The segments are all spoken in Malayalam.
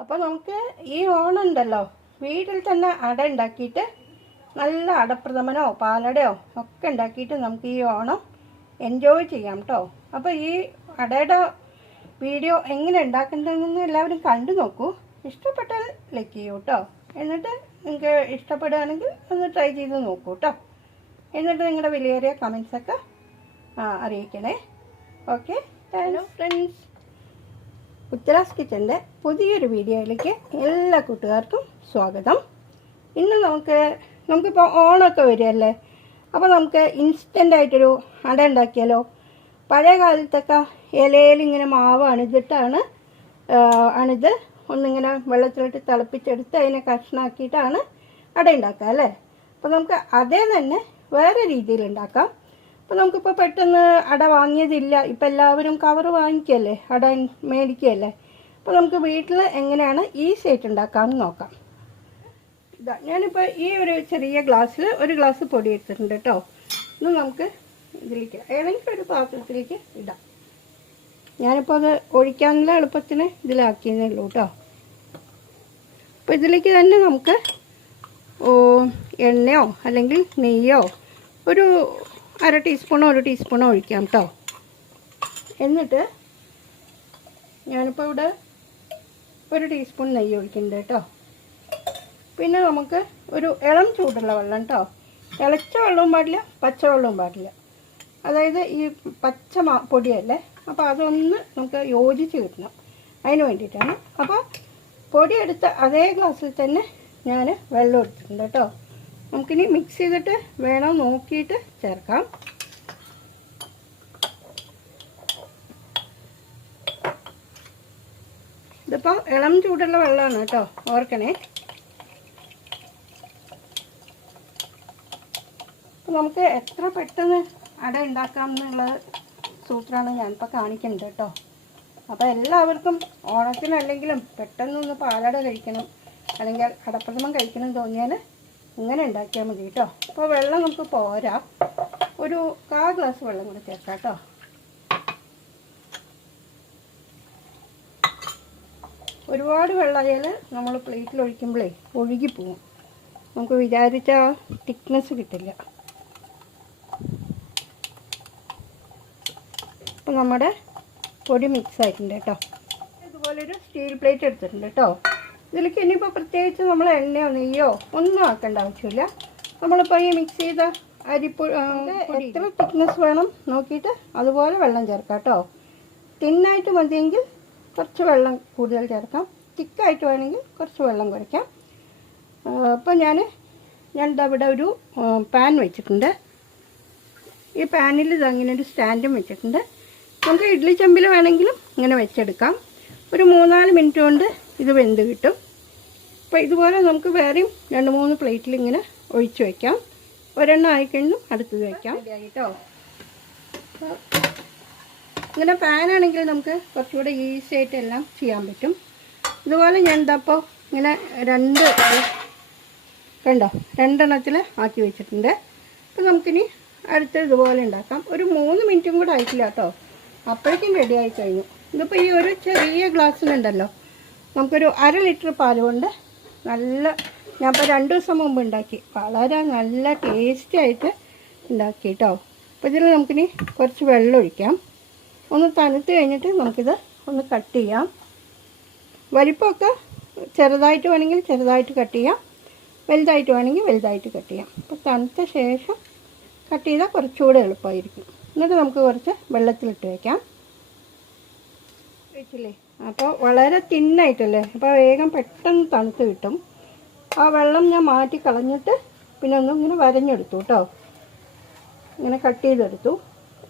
അപ്പോൾ നമുക്ക് ഈ ഓണം ഉണ്ടല്ലോ, വീട്ടിൽ തന്നെ അട ഉണ്ടാക്കിയിട്ട് നല്ല അടപ്രഥമനോ പാലടയോ ഒക്കെ ഉണ്ടാക്കിയിട്ട് നമുക്ക് ഈ ഓണം എൻജോയ് ചെയ്യാം കേട്ടോ. അപ്പോൾ ഈ അടയുടെ വീഡിയോ എങ്ങനെ ഉണ്ടാക്കേണ്ടതെന്ന് എല്ലാവരും കണ്ടു നോക്കൂ. ഇഷ്ടപ്പെട്ടാൽ ലൈക്ക് ചെയ്യൂ കേട്ടോ. എന്നിട്ട് നിങ്ങൾക്ക് ഇഷ്ടപ്പെടുകയാണെങ്കിൽ ഒന്ന് ട്രൈ ചെയ്ത് നോക്കൂ കേട്ടോ. എന്നിട്ട് നിങ്ങളുടെ വിലയേറിയ കമൻസൊക്കെ അറിയിക്കണേ. ഓക്കെ, ഹലോ ഫ്രണ്ട്സ്, ഉത്തരാസ് കിച്ചൻ്റെ പുതിയൊരു വീഡിയോയിലേക്ക് എല്ലാ കൂട്ടുകാർക്കും സ്വാഗതം. ഇന്ന് നമുക്കിപ്പോൾ ഓണമൊക്കെ വരികയല്ലേ, അപ്പോൾ നമുക്ക് ഇൻസ്റ്റൻ്റായിട്ടൊരു അട ഉണ്ടാക്കിയാലോ. പഴയ കാലത്തൊക്കെ ഇലയിൽ ഇങ്ങനെ മാവ് അണിത് ഒന്നിങ്ങനെ വെള്ളത്തിലിട്ട് തിളപ്പിച്ചെടുത്ത് അതിനെ കഷ്ണാക്കിയിട്ടാണ് അട ഉണ്ടാക്കുക അല്ലേ. അപ്പോൾ നമുക്ക് അതേ തന്നെ വേറെ രീതിയിൽ ഉണ്ടാക്കാം. അപ്പോൾ നമുക്കിപ്പോൾ പെട്ടെന്ന് അട വാങ്ങിയതില്ല, ഇപ്പം എല്ലാവരും കവർ വാങ്ങിക്കുകയല്ലേ, അട മേടിക്കുകയല്ലേ. അപ്പോൾ നമുക്ക് വീട്ടിൽ എങ്ങനെയാണ് ഈസി ആയിട്ട് ഉണ്ടാക്കാമെന്ന് നോക്കാം. ഇതാ ഞാനിപ്പോൾ ഈ ഒരു ചെറിയ ഗ്ലാസ്സിൽ ഒരു ഗ്ലാസ് പൊടി എടുത്തിട്ടുണ്ട് കേട്ടോ. ഇത് നമുക്ക് ഇതിലേക്ക് ഏതെങ്കിലും ഒരു പാത്രത്തിലേക്ക് ഇടാം. ഞാനിപ്പോൾ അത് ഒഴിക്കാനുള്ള എളുപ്പത്തിന് ഇതിലാക്കിയതേ ഉള്ളൂ കേട്ടോ. അപ്പോൾ ഇതിലേക്ക് തന്നെ നമുക്ക് എണ്ണയോ അല്ലെങ്കിൽ നെയ്യോ ഒരു 1/2 ടീസ്പൂണോ 1 ടീസ്പൂണോ ഒഴിക്കാം കേട്ടോ. എന്നിട്ട് ഞാനിപ്പോൾ ഇവിടെ 1 ടീസ്പൂൺ നെയ്യ് ഒഴിക്കുന്നുണ്ട് കേട്ടോ. പിന്നെ നമുക്ക് ഒരു ഇളം ചൂടുള്ള വെള്ളം കേട്ടോ. തിളച്ച വെള്ളവും പാടില്ല, പച്ചവെള്ളവും പാടില്ല. അതായത് ഈ പച്ച പൊടിയല്ലേ, അപ്പോൾ അതൊന്ന് നമുക്ക് യോജിച്ച് കിട്ടണം, അതിന് വേണ്ടിയിട്ടാണ്. അപ്പോൾ പൊടിയെടുത്ത അതേ ഗ്ലാസ്സിൽ തന്നെ ഞാൻ വെള്ളം എടുത്തിട്ടുണ്ട് കേട്ടോ. നമുക്കിനി മിക്സ് ചെയ്തിട്ട് വേണം നോക്കിയിട്ട് ചേർക്കാം. ഇതിപ്പോൾ ഇളം ചൂടുള്ള വെള്ളമാണ് കേട്ടോ, ഓർക്കണേ. നമുക്ക് എത്ര പെട്ടെന്ന് അട ഉണ്ടാക്കാം എന്നുള്ള സൂത്രമാണ് ഞാനിപ്പോൾ കാണിക്കുന്നത് കേട്ടോ. അപ്പോൾ എല്ലാവർക്കും ഓണത്തിനല്ലെങ്കിലും പെട്ടെന്നൊന്ന് പാലട കഴിക്കണം അല്ലെങ്കിൽ അടപ്രഥമൻ കഴിക്കണം തോന്നിയാൽ ഇങ്ങനെ ഉണ്ടാക്കിയാൽ മതി കേട്ടോ. അപ്പോൾ വെള്ളം നമുക്ക് പോരാ, ഒരു 1/4 ഗ്ലാസ് വെള്ളം കൂടി ചേർക്കാം കേട്ടോ. ഒരുപാട് വെള്ളമായാൽ നമ്മൾ പ്ലേറ്റിൽ ഒഴിക്കുമ്പോഴേ ഒഴുകിപ്പോവും, നമുക്ക് വിചാരിച്ച തിക്നെസ് കിട്ടില്ല. അപ്പോൾ നമ്മുടെ പൊടി മിക്സ് ആയിട്ടുണ്ട് കേട്ടോ. ഇതുപോലൊരു സ്റ്റീൽ പ്ലേറ്റ് എടുത്തിട്ടുണ്ട് കേട്ടോ. ഇതിലേക്ക് ഇനിയിപ്പോൾ പ്രത്യേകിച്ച് നമ്മൾ എണ്ണയോ നെയ്യോ ഒന്നും ആക്കേണ്ട ആവശ്യമില്ല. നമ്മളിപ്പോൾ ഈ മിക്സ് ചെയ്ത അരിപ്പൊടി എത്ര തിക്നെസ് വേണം നോക്കിയിട്ട് അതുപോലെ വെള്ളം ചേർക്കാം കേട്ടോ. തിന്നായിട്ട് മതിയെങ്കിൽ കുറച്ച് വെള്ളം കൂടുതൽ ചേർക്കാം, തിക്കായിട്ട് വേണമെങ്കിൽ കുറച്ച് വെള്ളം കുറയ്ക്കാം. അപ്പോൾ ഞാൻ ഇവിടെ ഒരു പാൻ വെച്ചിട്ടുണ്ട്. ഈ പാനിൽ ഇതങ്ങനെ ഒരു സ്റ്റാൻഡും വെച്ചിട്ടുണ്ട്. നമുക്ക് ഇഡ്ഡലി ചെമ്പിൽ വേണമെങ്കിലും ഇങ്ങനെ വെച്ചെടുക്കാം. ഒരു 3-4 മിനിറ്റ് കൊണ്ട് ഇത് വെന്ത് കിട്ടും. അപ്പോൾ ഇതുപോലെ നമുക്ക് വേറെയും 2-3 പ്ലേറ്റിൽ ഇങ്ങനെ ഒഴിച്ച് വയ്ക്കാം. ഒരെണ്ണം ആയിക്കഴിഞ്ഞും അടുത്തത് വയ്ക്കാം കേട്ടോ. ഇങ്ങനെ പാനാണെങ്കിൽ നമുക്ക് കുറച്ചുകൂടെ ഈസി ആയിട്ട് എല്ലാം ചെയ്യാൻ പറ്റും. ഇതുപോലെ ഞാൻ ഇപ്പോൾ ഇങ്ങനെ കണ്ടോ 2 എണ്ണത്തിൽ ആക്കി വെച്ചിട്ടുണ്ട്. അപ്പോൾ നമുക്കിനി അടുത്ത ഇതുപോലെ ഉണ്ടാക്കാം. ഒരു 3 മിനിറ്റും കൂടെ ആയിട്ടില്ല കേട്ടോ, അപ്പോഴേക്കും റെഡി ആയി കഴിഞ്ഞു. ഇതിപ്പോൾ ഈ ഒരു ചെറിയ ഗ്ലാസ്സിലുണ്ടല്ലോ, നമുക്കൊരു 1/2 ലിറ്റർ പാൽ കൊണ്ട് ഞാനിപ്പോൾ 2 ദിവസം മുമ്പ് ഉണ്ടാക്കി, വളരെ നല്ല ടേസ്റ്റി ആയിട്ട് ഉണ്ടാക്കി കേട്ടോ. അപ്പോൾ ഇതിൽ നമുക്കിനി കുറച്ച് വെള്ളം ഒഴിക്കാം. ഒന്ന് തണുത്ത് കഴിഞ്ഞിട്ട് നമുക്കിത് ഒന്ന് കട്ട് ചെയ്യാം. വലിപ്പമൊക്കെ ചെറുതായിട്ട് വേണമെങ്കിൽ ചെറുതായിട്ട് കട്ട് ചെയ്യാം, വലുതായിട്ട് വേണമെങ്കിൽ വലുതായിട്ട് കട്ട് ചെയ്യാം. അപ്പോൾ തണുത്ത ശേഷം കട്ട് ചെയ്താൽ കുറച്ചുകൂടെ എളുപ്പമായിരിക്കും. എന്നിട്ട് നമുക്ക് കുറച്ച് വെള്ളത്തിലിട്ട് വയ്ക്കാം. വെച്ചില്ലേ, അപ്പോൾ വളരെ തിന്നായിട്ടല്ലേ, അപ്പോൾ വേഗം പെട്ടെന്ന് തണുത്ത് കിട്ടും. ആ വെള്ളം ഞാൻ മാറ്റി കളഞ്ഞിട്ട് പിന്നെ ഇങ്ങനെ വരഞ്ഞെടുത്തു കേട്ടോ, ഇങ്ങനെ കട്ട് ചെയ്തെടുത്തു.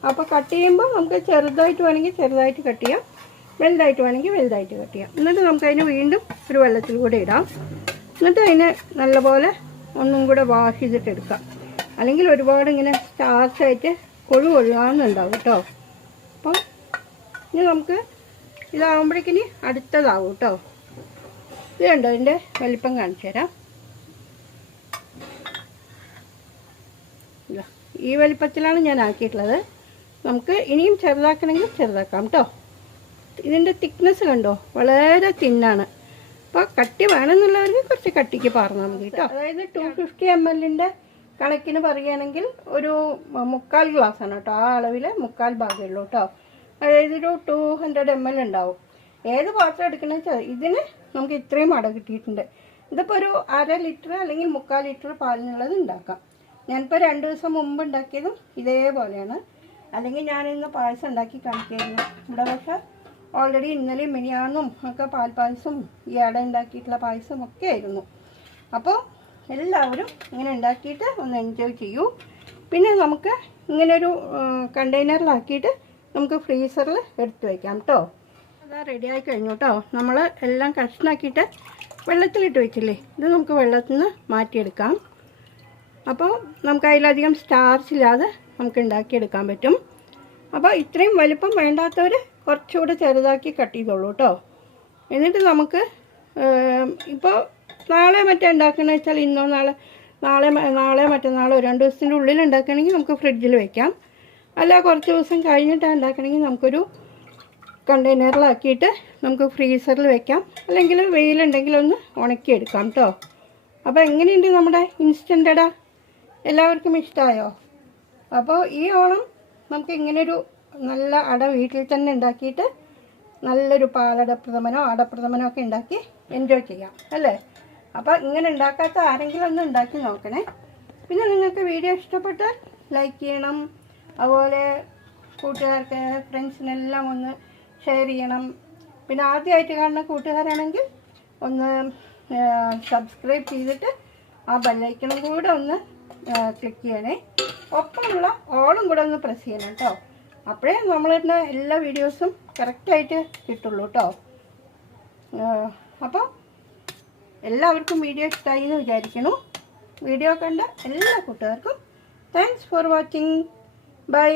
അപ്പോൾ കട്ട് ചെയ്യുമ്പോൾ നമുക്ക് ചെറുതായിട്ട് വേണമെങ്കിൽ ചെറുതായിട്ട് കട്ട് ചെയ്യാം, വലുതായിട്ട് വേണമെങ്കിൽ വലുതായിട്ട് കട്ട് ചെയ്യാം. എന്നിട്ട് നമുക്കതിന് വീണ്ടും ഒരു വെള്ളത്തിൽ കൂടെ ഇടാം. എന്നിട്ട് അതിനെ നല്ലപോലെ ഒന്നും കൂടെ വാഷ് ചെയ്തിട്ടെടുക്കാം. അല്ലെങ്കിൽ ഒരുപാട് ഇങ്ങനെ സ്റ്റാർച്ചായിട്ട് കൊഴുകൊഴുകാന്നുണ്ടാവും കേട്ടോ. അപ്പം ഇനി നമുക്ക് ഇതാകുമ്പോഴേക്കിനി അടുത്തതാവും കേട്ടോ. ഇത് കണ്ടോ, ഇതിൻ്റെ വലിപ്പം കാണിച്ചു തരാം. ഈ വലിപ്പത്തിലാണ് ഞാൻ ആക്കിയിട്ടുള്ളത്. നമുക്ക് ഇനിയും ചെറുതാക്കണമെങ്കിൽ ചെറുതാക്കാം കേട്ടോ. ഇതിൻ്റെ തിക്നെസ് കണ്ടോ, വളരെ തിന്നാണ്. അപ്പോൾ കട്ടി വേണമെന്നുള്ളവർക്ക് കുറച്ച് കട്ടിക്ക് പറഞ്ഞാൽ മതി കേട്ടോ. അതായത് 250 ml കണക്കിന് പറയുകയാണെങ്കിൽ ഒരു 3/4 ഗ്ലാസ്സാണ് കേട്ടോ. ആ അളവിൽ 3/4 ഭാഗമേ ഉള്ളൂ കേട്ടോ. അതായത് ഒരു 200 ml ഉണ്ടാവും. ഏത് പാത്രം എടുക്കണമെന്ന് വെച്ചാൽ ഇതിന് നമുക്ക് ഇത്രയും അട കിട്ടിയിട്ടുണ്ട്. ഇതിപ്പോൾ ഒരു 1/2 ലിറ്റർ അല്ലെങ്കിൽ 3/4 ലിറ്റർ പാലിനുള്ളത് ഉണ്ടാക്കാം. ഞാനിപ്പോൾ 2 ദിവസം മുമ്പ് ഉണ്ടാക്കിയതും ഇതേപോലെയാണ്. അല്ലെങ്കിൽ ഞാനിന്ന് പായസം ഉണ്ടാക്കി കാണിക്കായിരുന്നു. ഇവിടെ പക്ഷേ ഓൾറെഡി ഇന്നലെയും മിനിയാന്നും ഒക്കെ പാൽപ്പായസം ഈ അട ഉണ്ടാക്കിയിട്ടുള്ള പായസം ഒക്കെ ആയിരുന്നു. അപ്പോൾ എല്ലാവരും ഇങ്ങനെ ഉണ്ടാക്കിയിട്ട് ഒന്ന് എൻജോയ് ചെയ്യൂ. പിന്നെ നമുക്ക് ഇങ്ങനൊരു കണ്ടെയ്നറിലാക്കിയിട്ട് നമുക്ക് ഫ്രീസറിൽ എടുത്ത് വയ്ക്കാം കേട്ടോ. അതാ റെഡിയായി കഴിഞ്ഞു കേട്ടോ. നമ്മൾ എല്ലാം കഷ്ണാക്കിയിട്ട് വെള്ളത്തിലിട്ട് വെച്ചില്ലേ, ഇത് നമുക്ക് വെള്ളത്തിൽ നിന്ന് മാറ്റിയെടുക്കാം. അപ്പോൾ നമുക്ക് അതിലധികം സ്റ്റാർച്ച് ഇല്ലാതെ നമുക്ക് ഉണ്ടാക്കിയെടുക്കാൻ പറ്റും. അപ്പോൾ ഇത്രയും വലിപ്പം വേണ്ടാത്തവർ കുറച്ചുകൂടെ ചെറുതാക്കി കട്ട് ചെയ്തോളൂ കേട്ടോ. എന്നിട്ട് നമുക്ക് ഇപ്പോൾ നാളെ മറ്റേ ഉണ്ടാക്കണമെന്ന് വെച്ചാൽ ഇന്നോ നാളെ മറ്റന്നാളോ 2 ദിവസത്തിൻ്റെ ഉള്ളിൽ ഉണ്ടാക്കണമെങ്കിൽ നമുക്ക് ഫ്രിഡ്ജിൽ വെക്കാം. അല്ല കുറച്ച് ദിവസം കഴിഞ്ഞിട്ടാണ് ഉണ്ടാക്കണമെങ്കിൽ നമുക്കൊരു കണ്ടെയ്നറിലാക്കിയിട്ട് നമുക്ക് ഫ്രീസറിൽ വെക്കാം. അല്ലെങ്കിൽ വെയിലുണ്ടെങ്കിൽ ഒന്ന് ഉണക്കിയെടുക്കാം കേട്ടോ. അപ്പോൾ എങ്ങനെയുണ്ട് നമ്മുടെ ഇൻസ്റ്റൻ്റ് അട? എല്ലാവർക്കും ഇഷ്ടമായോ? അപ്പോൾ ഈ ഓണം നമുക്ക് ഇങ്ങനൊരു നല്ല അട വീട്ടിൽ തന്നെ ഉണ്ടാക്കിയിട്ട് നല്ലൊരു പാലടപ്രഥമനോ അടപ്രഥമനോ ഒക്കെ ഉണ്ടാക്കി എൻജോയ് ചെയ്യാം അല്ലേ? അപ്പോൾ ഇങ്ങനെ ഉണ്ടാക്കാത്ത ആരെങ്കിലും ഒന്ന് ഉണ്ടാക്കി നോക്കണേ. പിന്നെ നിങ്ങൾക്ക് വീഡിയോ ഇഷ്ടപ്പെട്ടാൽ ലൈക്ക് ചെയ്യണം. അതുപോലെ കൂട്ടുകാർക്ക് ഫ്രണ്ട്സിനെല്ലാം ഒന്ന് ഷെയർ ചെയ്യണം. പിന്നെ ആദ്യമായിട്ട് കാണുന്ന കൂട്ടുകാരാണെങ്കിൽ ഒന്ന് സബ്സ്ക്രൈബ് ചെയ്തിട്ട് ആ ബെല്ലൈക്കണും കൂടെ ഒന്ന് ക്ലിക്ക് ചെയ്യണേ. ഒപ്പമുള്ള ഓളും കൂടെ ഒന്ന് പ്രസ് ചെയ്യണം കേട്ടോ. അപ്പോഴേ നമ്മളിടുന്ന എല്ലാ വീഡിയോസും കറക്റ്റായിട്ട് കിട്ടുള്ളൂ കേട്ടോ. അപ്പോൾ എല്ലാവർക്കും വീഡിയോ ഇഷ്ടമായി എന്ന് വിചാരിക്കുന്നു. വീഡിയോ കണ്ട എല്ലാ കൂട്ടുകാർക്കും താങ്ക്സ് ഫോർ വാച്ചിങ്. ബൈ.